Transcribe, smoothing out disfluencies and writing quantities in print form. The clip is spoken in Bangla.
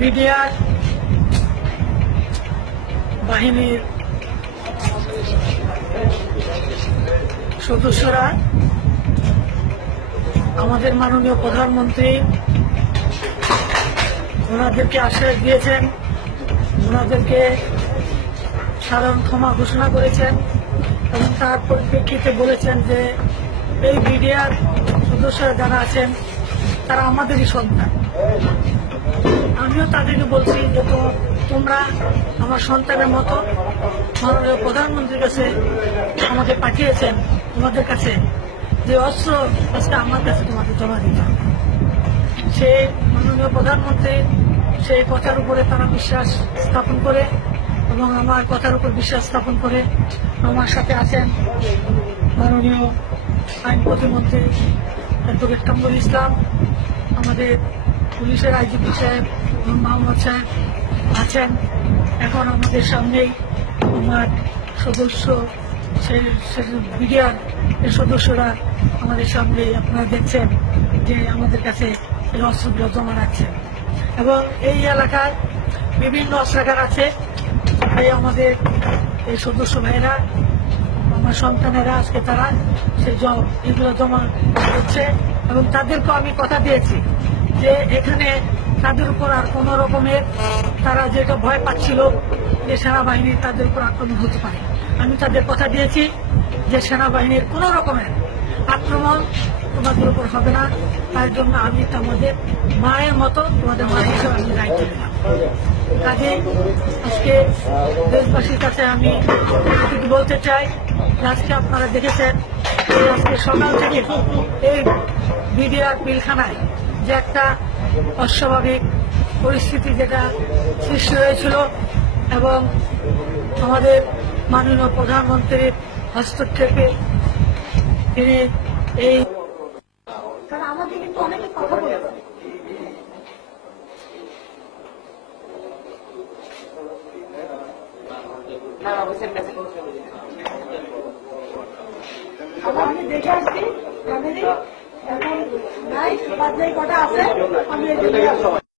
বিডিআর বাহিনীর সদস্যরা আমাদের মাননীয় প্রধানমন্ত্রী ওনাদেরকে আশ্বাস দিয়েছেন, ওনাদেরকে সাধারণ ক্ষমা ঘোষণা করেছেন এবং তার পরিপ্রেক্ষিতে বলেছেন যে এই বিডিআর সদস্যরা যারা আছেন তারা আমাদেরই সন্তান। আমিও তাদেরকে বলছি যে তোমরা আমার সন্তানের মতো, মাননীয় প্রধানমন্ত্রীর কাছে আমাকে পাঠিয়েছেন, তোমাদের কাছে যে অস্ত্র আজকে আমার কাছে তোমাদের জমা দিতে হবে। সেই মাননীয় প্রধানমন্ত্রী সেই কথার উপরে তারা বিশ্বাস স্থাপন করে এবং আমার কথার উপর বিশ্বাস স্থাপন করে আমার সাথে আছেন মাননীয় আইন প্রতিমন্ত্রী অ্যাডভোকেট কামরুল ইসলাম, আমাদের পুলিশের আইজিপি সাহেব মোহাম্মদ সাহেব আছেন। এখন আমাদের সামনেই আমার সদস্য বিডিআর এর সদস্যরা আমাদের সামনেই আপনারা দেখছেন যে আমাদের কাছে এই অস্ত্রগুলো জমা রাখছেন এবং এই এলাকার বিভিন্ন অস্ত্রাগার আছে। তাই আমাদের এই সদস্য ভাইয়েরা, আমার সন্তানেরা আজকে তারা এগুলো জমা করছে এবং তাদেরকেও আমি কথা দিয়েছি যে এখানে তাদের উপর আর কোন রকমের তারা যেটা ভয় পাচ্ছিল যে সেনাবাহিনী তাদের উপর আক্রমণ হতে পারে, আমি তাদের কথা দিয়েছি যে সেনাবাহিনীর কোন রকমের আক্রমণ তোমাদের উপর হবে না। তার জন্য আমি তোমাদের মায়ের মতো, তোমাদের মা হিসেবে আমি দায়িত্ব নিলাম। কাজে আজকে দেশবাসীর কাছে আমি বলতে চাই, আজকে আপনারা দেখেছেন আজকে সকাল থেকে এই বিডিআর পিলখানায় যে একটা অস্বাভাবিক পরিস্থিতি যেটা সৃষ্টি হয়েছিল এবং আমাদের মাননীয় প্রধানমন্ত্রীর হস্তক্ষেপে তিনি এই আমাদের কিন্তু অনেকে কথা বলেছেন। আমি দেখে আসছি ফ্যামিলি এখন নাই, বাদ কটা আছে আমি এই যে নিয়ে আসবো।